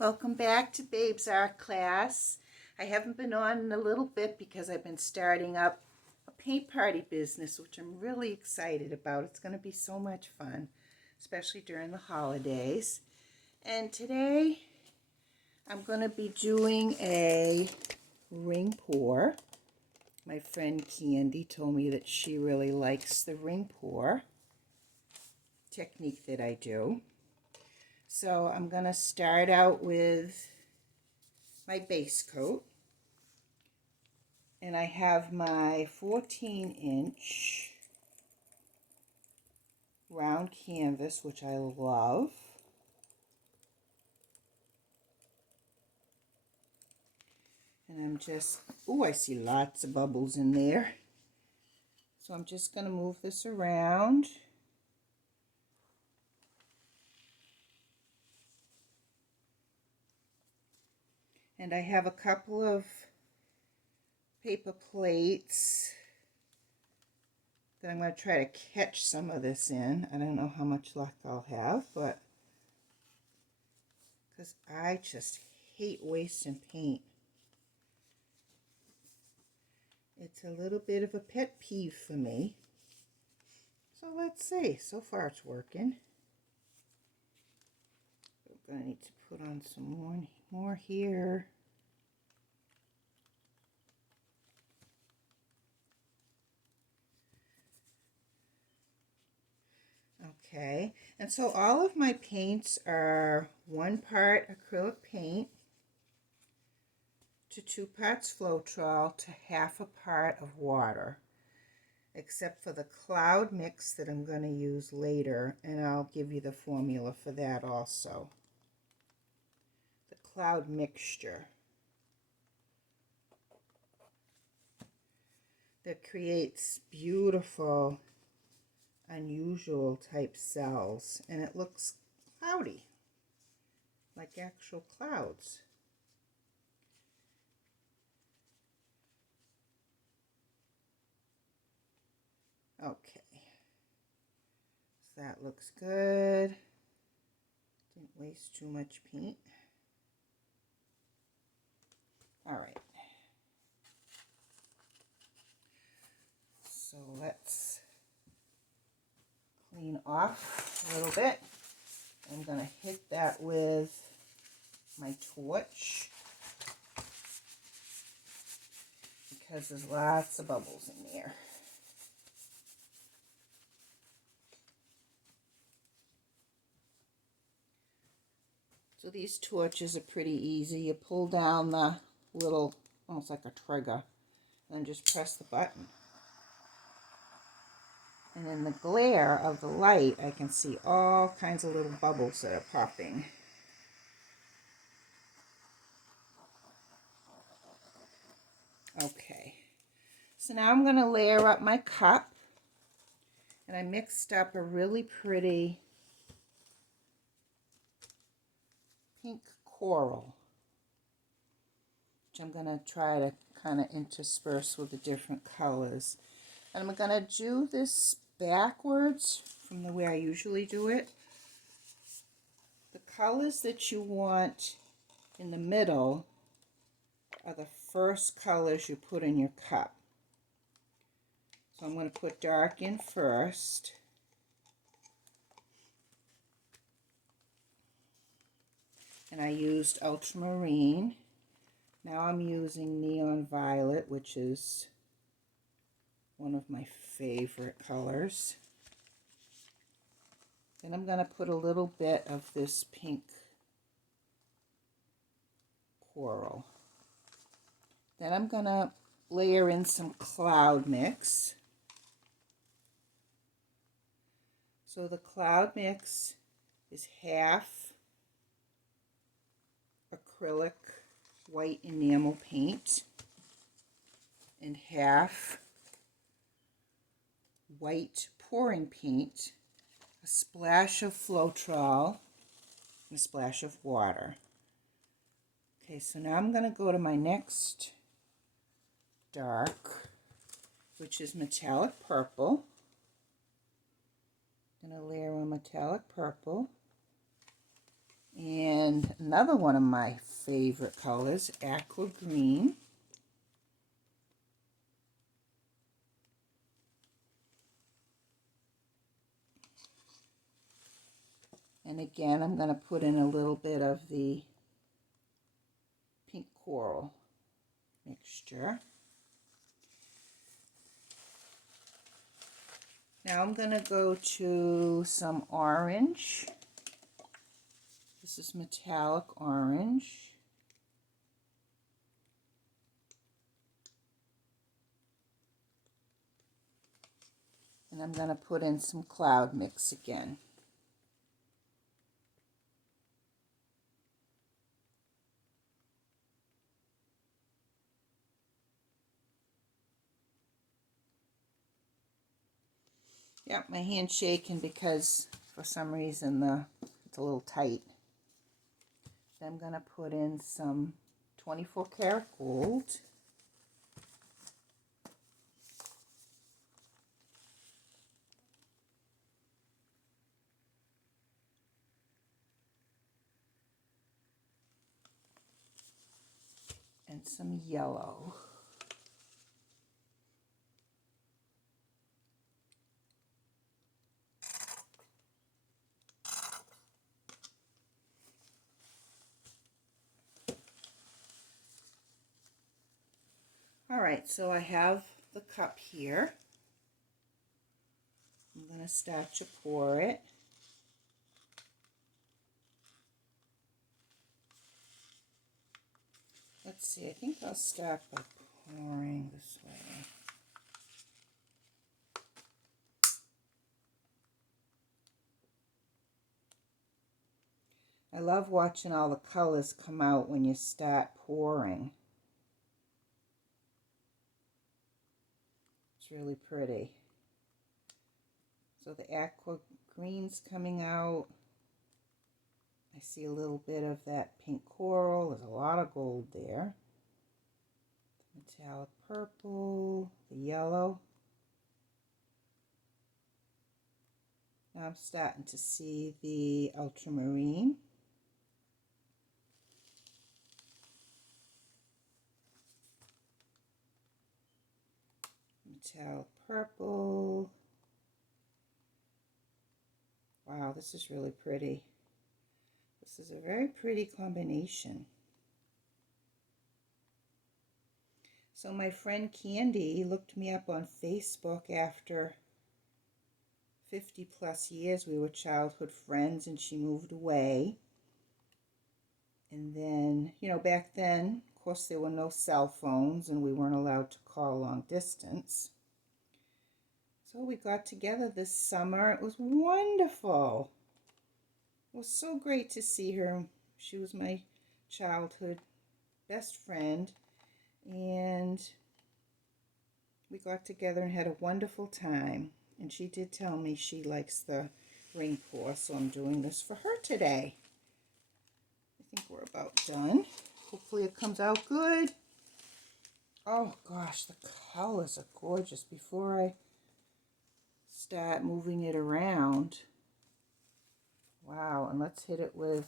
Welcome back to Babe's Art Class. I haven't been on in a little bit because I've been starting up a paint party business, which I'm really excited about. It's going to be so much fun, especially during the holidays. And today I'm going to be doing a ring pour. My friend Candy told me that she really likes the ring pour technique that I do. So I'm going to start out with my base coat. And I have my 14-inch round canvas, which I love. And I'm just, I see lots of bubbles in there. So I'm just going to move this around. And I have a couple of paper plates that I'm going to try to catch some of this in. I don't know how much luck I'll have, but because I just hate wasting paint. It's a little bit of a pet peeve for me. So let's see. So far it's working. I'm going to need to put on some more here. Okay, and so all of my paints are 1 part acrylic paint to 2 parts Floetrol to half a part of water, except for the cloud mix that I'm going to use later, and I'll give you the formula for that also. The cloud mixture that creates beautiful, unusual type cells, and it looks cloudy, like actual clouds. Okay, so that looks good. Didn't waste too much paint. All right. So let's clean off a little bit. I'm going to hit that with my torch because there's lots of bubbles in there. So these torches are pretty easy. You pull down the little, almost like a trigger, and just press the button. And in the glare of the light, I can see all kinds of little bubbles that are popping. Okay, so now I'm going to layer up my cup, and I mixed up a really pretty pink coral, which I'm going to try to kind of intersperse with the different colors. And I'm going to do this backwards from the way I usually do it. The colors that you want in the middle are the first colors you put in your cup. So I'm going to put dark in first. And I used ultramarine. Now I'm using neon violet, which is one of my favorite colors. Then I'm going to put a little bit of this pink coral. Then I'm going to layer in some cloud mix. So the cloud mix is half acrylic white enamel paint and half white pouring paint, a splash of Floetrol, and a splash of water. Okay, so now I'm going to go to my next dark, which is metallic purple. I'm going to layer on metallic purple. And another one of my favorite colors, aqua green. And again, I'm going to put in a little bit of the pink coral mixture. Now I'm going to go to some orange. This is metallic orange. And I'm going to put in some cloud mix again. Yeah, my hand's shaking because for some reason it's a little tight. So I'm going to put in some 24 karat gold. And some yellow. All right, so I have the cup here. I'm going to start to pour it. Let's see, I think I'll start by pouring this way. I love watching all the colors come out when you start pouring. It's really pretty. So the aqua green's coming out. I see a little bit of that pink coral. There's a lot of gold there. The metallic purple, the yellow. Now I'm starting to see the ultramarine. Metallic purple. Wow, this is really pretty. This is a very pretty combination. So my friend Candy looked me up on Facebook after 50 plus years. We were childhood friends and she moved away. And then, you know, back then, of course, there were no cell phones and we weren't allowed to call long distance. So we got together this summer. It was wonderful. It was so great to see her. She was my childhood best friend. And we got together and had a wonderful time. And she did tell me she likes the ring pour, so I'm doing this for her today. I think we're about done. Hopefully it comes out good. Oh gosh, the colors are gorgeous. Before I start moving it around. Wow, and let's hit it with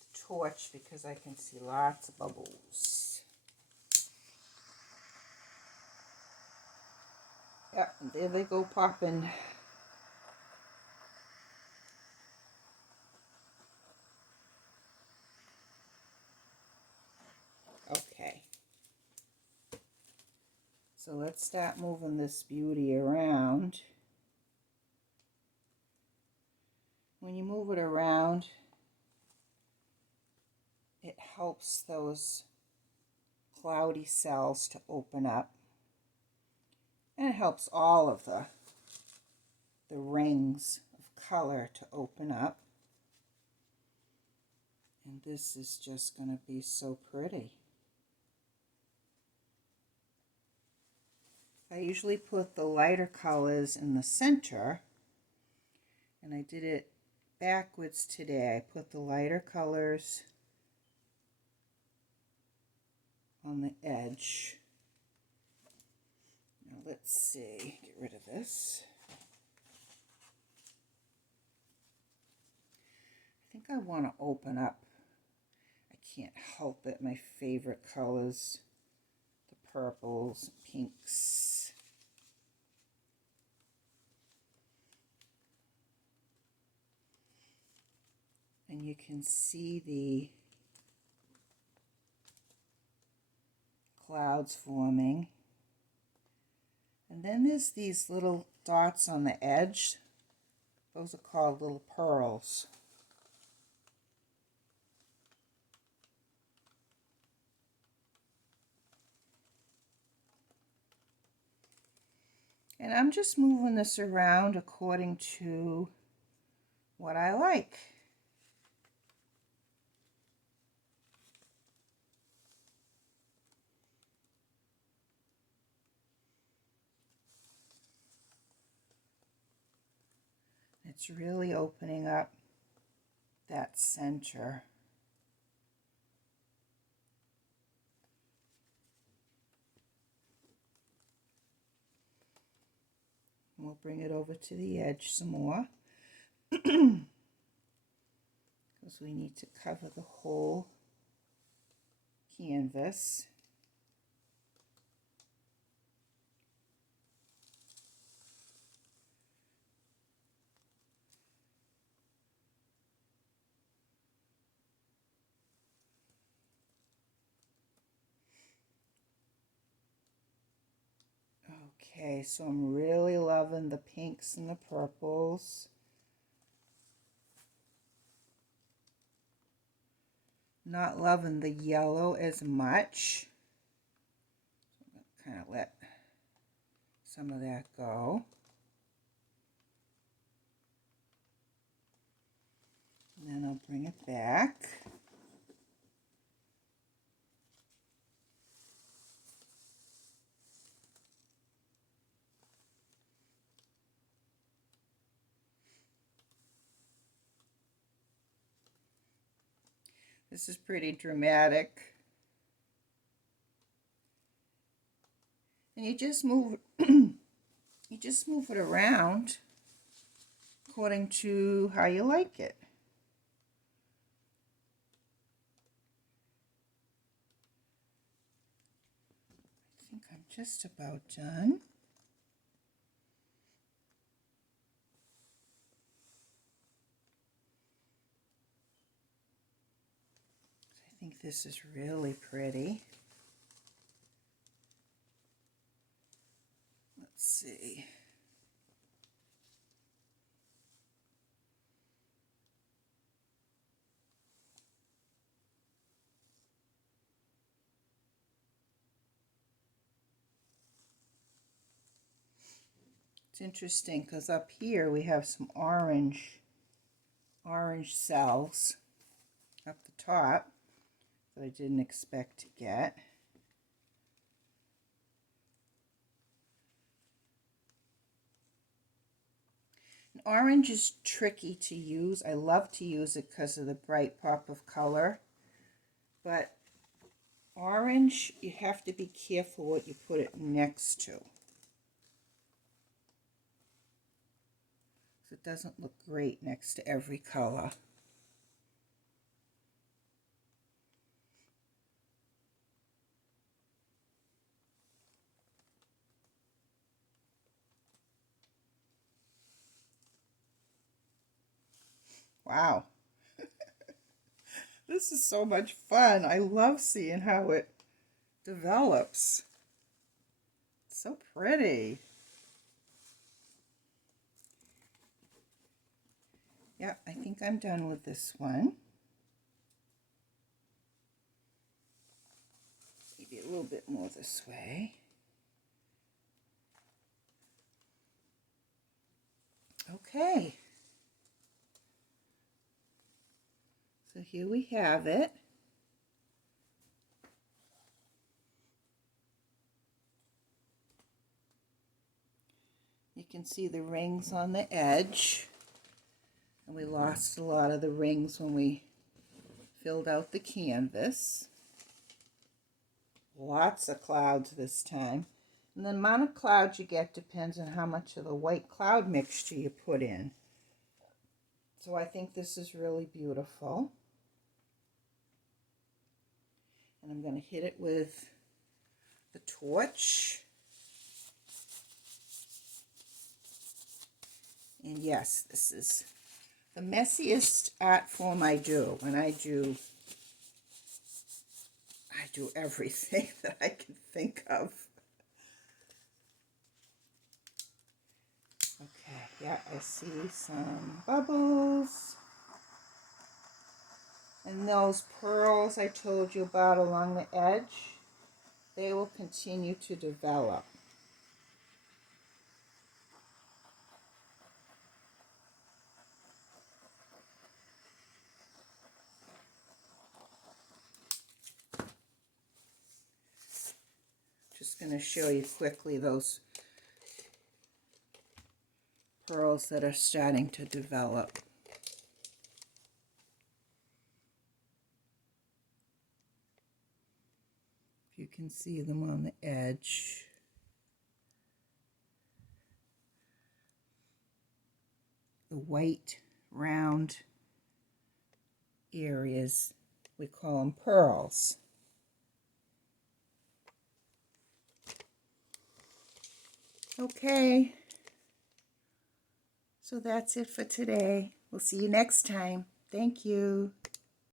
the torch because I can see lots of bubbles. Yeah, and there they go popping. Okay. So let's start moving this beauty around. When you move it around, it helps those cloudy cells to open up. And it helps all of the rings of color to open up. And this is just going to be so pretty. I usually put the lighter colors in the center, and I did it backwards today. I put the lighter colors on the edge. Now let's see, get rid of this. think I want to open up. I can't help it. My favorite colors, the purples, pinks. And you can see the clouds forming. And then there's these little dots on the edge. Those are called little pearls. And I'm just moving this around according to what I like. It's really opening up that center. We'll bring it over to the edge some more because we need to cover the whole canvas. Okay, so I'm really loving the pinks and the purples. Not loving the yellow as much. Kind of let some of that go. And then I'll bring it back. This is pretty dramatic. And you just move it around according to how you like it. I think I'm just about done. I think this is really pretty. Let's see. It's interesting because up here we have some orange cells up the top that I didn't expect to get. And orange is tricky to use. I love to use it because of the bright pop of color, but orange, you have to be careful what you put it next to. So it doesn't look great next to every color. Wow. This is so much fun. I love seeing how it develops. It's so pretty. Yeah, I think I'm done with this one. Maybe a little bit more this way. Okay. So here we have it. You can see the rings on the edge. And we lost a lot of the rings when we filled out the canvas. Lots of clouds this time. And the amount of clouds you get depends on how much of the white cloud mixture you put in. So I think this is really beautiful. And I'm going to hit it with the torch. And yes, this is the messiest art form I do. When I do everything that I can think of. Okay, yeah, I see some bubbles. And those pearls I told you about along the edge, they will continue to develop. Just going to show you quickly those pearls that are starting to develop. If you can see them on the edge. The white round areas, we call them pearls. Okay, so that's it for today. We'll see you next time. Thank you.